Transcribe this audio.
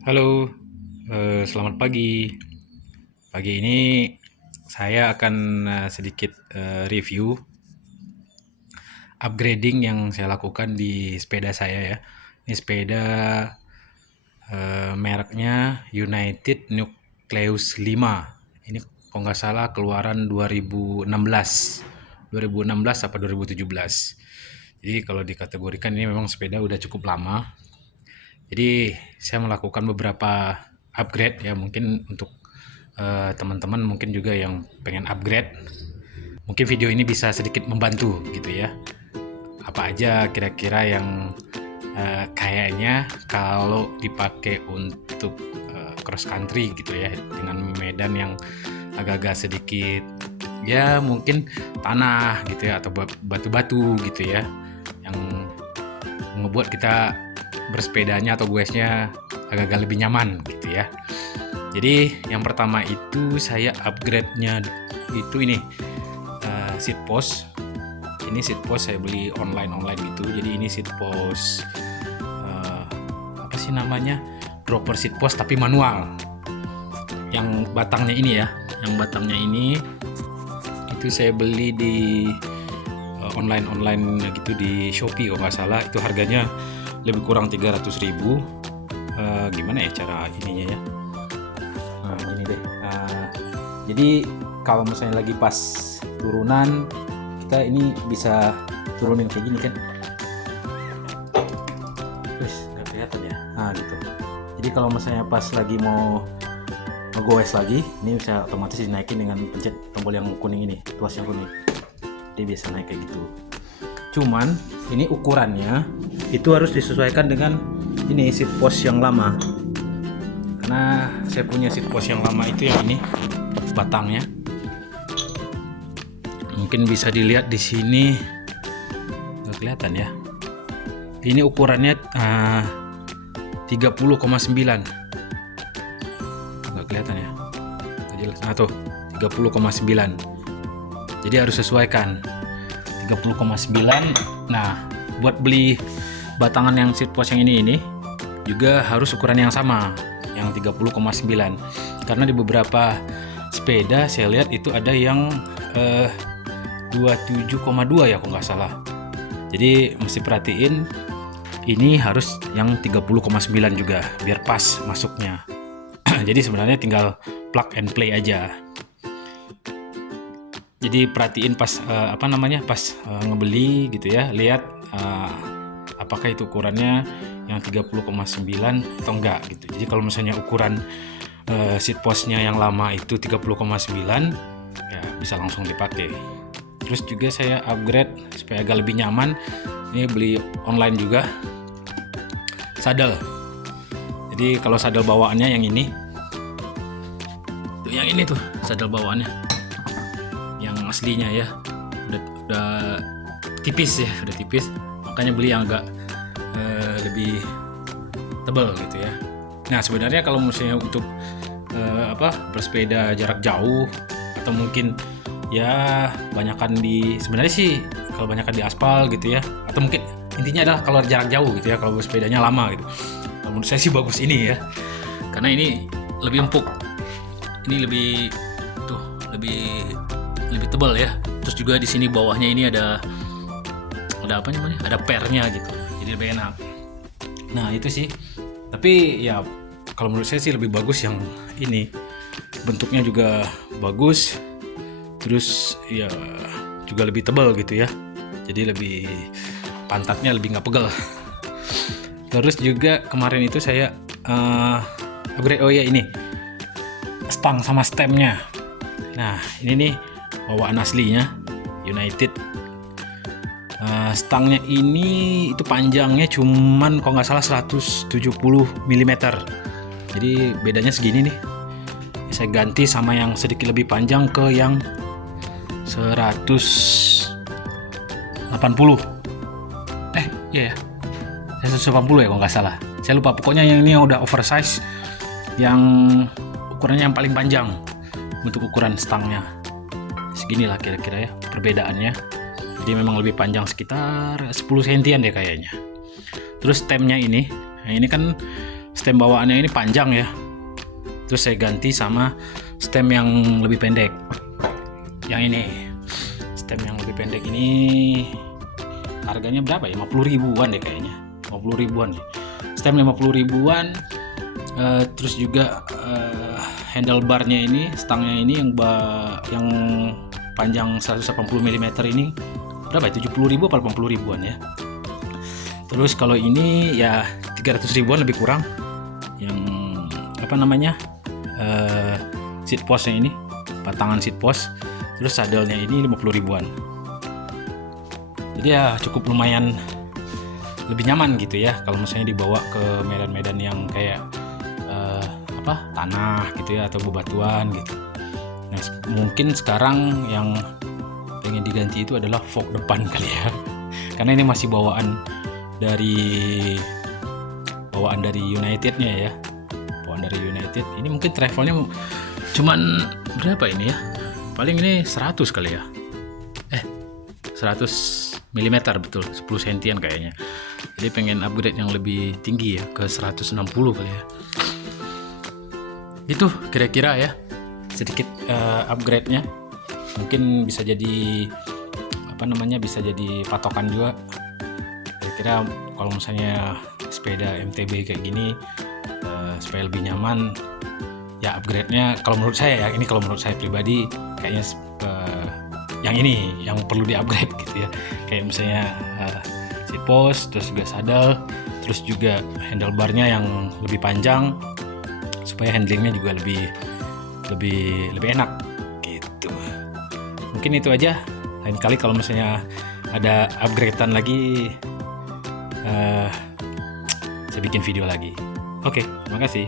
Halo, selamat pagi. Pagi ini saya akan sedikit review upgrading yang saya lakukan di sepeda saya ya. Ini sepeda mereknya United Nucleus 5. Ini kalau nggak salah keluaran 2016. 2016 apa 2017. Jadi kalau dikategorikan ini memang sepeda udah cukup lama. Jadi saya melakukan beberapa upgrade ya, mungkin untuk teman-teman mungkin juga yang pengen upgrade. Mungkin video ini bisa sedikit membantu gitu ya. Apa aja kira-kira yang kayaknya kalau dipakai untuk cross country gitu ya, dengan medan yang agak-agak sedikit ya mungkin tanah gitu ya, atau batu-batu gitu ya, yang membuat kita bersepedanya atau goesnya agak-agak lebih nyaman gitu ya. Jadi yang pertama itu saya upgrade-nya itu ini seat post. Ini seat post saya beli online gitu. Jadi ini seat post apa sih namanya, dropper seat post tapi manual. Yang batangnya ini ya, yang batangnya ini itu saya beli di online gitu di Shopee kalau nggak salah. Itu harganya lebih kurang 300.000. Gimana ya cara ininya ya, gini deh. Jadi kalau misalnya lagi pas turunan, kita ini bisa turunin kayak gini kan. Wih, nggak kelihatan ya. Gitu. Jadi kalau misalnya pas lagi mau ngegoes lagi, ini bisa otomatis dinaikin dengan pencet tombol yang kuning ini, tuas yang kuning. Dia bisa naik kayak gitu. Cuman ini ukurannya itu harus disesuaikan dengan ini seat post yang lama. Karena saya punya seat post yang lama itu yang ini batangnya. Mungkin bisa dilihat di sini, nggak kelihatan ya. Ini ukurannya 30,9. Nggak kelihatan ya. Nggak jelas. Tuh 30,9. Jadi harus sesuaikan 30,9. Nah, buat beli batangan yang seat post yang ini juga harus ukuran yang sama, yang 30,9. Karena di beberapa sepeda saya lihat itu ada yang 27,2 ya kalau nggak salah. Jadi mesti perhatiin, ini harus yang 30,9 juga biar pas masuknya. Jadi sebenarnya tinggal plug and play aja. Jadi perhatiin pas pas ngebeli gitu ya, lihat apakah itu ukurannya yang 30,9 atau enggak gitu. Jadi kalau misalnya ukuran seat postnya yang lama itu 30,9 ya bisa langsung dipakai. Terus juga saya upgrade supaya agak lebih nyaman, ini beli online juga saddle. Jadi kalau saddle bawaannya yang ini tuh, yang ini tuh saddle bawaannya yang aslinya ya, udah tipis ya, udah tipis, makanya beli yang agak lebih tebal gitu ya. Nah sebenarnya kalau misalnya untuk bersepeda jarak jauh atau mungkin ya banyakan di, sebenarnya sih kalau banyakan di aspal gitu ya, atau mungkin intinya adalah kalau jarak jauh gitu ya, kalau bersepedanya lama gitu, kalau menurut saya sih bagus ini ya, karena ini lebih empuk, ini lebih tebal ya. Terus juga di sini bawahnya ini ada apa namanya, ada pernya gitu, jadi lebih enak. Nah itu sih, tapi ya kalau menurut saya sih lebih bagus yang ini, bentuknya juga bagus, terus ya juga lebih tebal gitu ya, jadi lebih, pantatnya lebih nggak pegel. Terus juga kemarin itu saya upgrade, oh ya ini stang sama stemnya. Nah ini nih bawaan aslinya United. Stangnya ini itu panjangnya cuman kalau nggak salah 170 mm. Jadi bedanya segini nih. Saya ganti sama yang sedikit lebih panjang ke yang 180. Iya ya. 180 ya kalau nggak salah. Saya lupa, pokoknya yang ini udah oversize, yang ukurannya yang paling panjang untuk ukuran stangnya. Seginilah kira-kira ya perbedaannya. Jadi memang lebih panjang sekitar 10 sentian deh kayaknya. Terus stemnya ini, nah ini kan stem bawaannya ini panjang ya, terus saya ganti sama stem yang lebih pendek. Yang ini stem yang lebih pendek ini harganya berapa ya, 50 ribuan deh kayaknya, 50 ribuan ya. Stem 50 ribuan. Terus juga handlebarnya ini, stangnya ini yang panjang 180 mm ini berapa ya, 70 ribu atau 80 ribuan ya. Terus kalau ini ya 300 ribuan lebih kurang, yang apa namanya, seat postnya ini, batangan seat post. Terus sadelnya ini 50 ribuan. Jadi ya cukup lumayan lebih nyaman gitu ya kalau misalnya dibawa ke medan-medan yang kayak tanah gitu ya, atau bebatuan gitu. Nah, mungkin sekarang yang pengen diganti itu adalah fork depan kali ya, karena ini masih bawaan dari United-nya ya, bawaan dari United. Ini mungkin travelnya cuman berapa ini ya, paling ini 100 kali ya, 100 mm betul, 10 sentian kayaknya. Jadi pengen upgrade yang lebih tinggi ya, ke 160 kali ya. Itu kira-kira ya sedikit upgrade-nya. Mungkin bisa jadi bisa jadi patokan juga. Kira-kira kalau misalnya sepeda MTB kayak gini, supaya lebih nyaman ya, upgrade-nya kalau menurut saya ya, ini kalau menurut saya pribadi kayaknya yang ini yang perlu di-upgrade gitu ya. Kayak misalnya seat post, terus juga saddle, terus juga handlebarnya yang lebih panjang supaya handlingnya juga lebih enak gitu. Mungkin itu aja. Lain kali kalau misalnya ada upgradean lagi, saya bikin video lagi. Oke, terima kasih.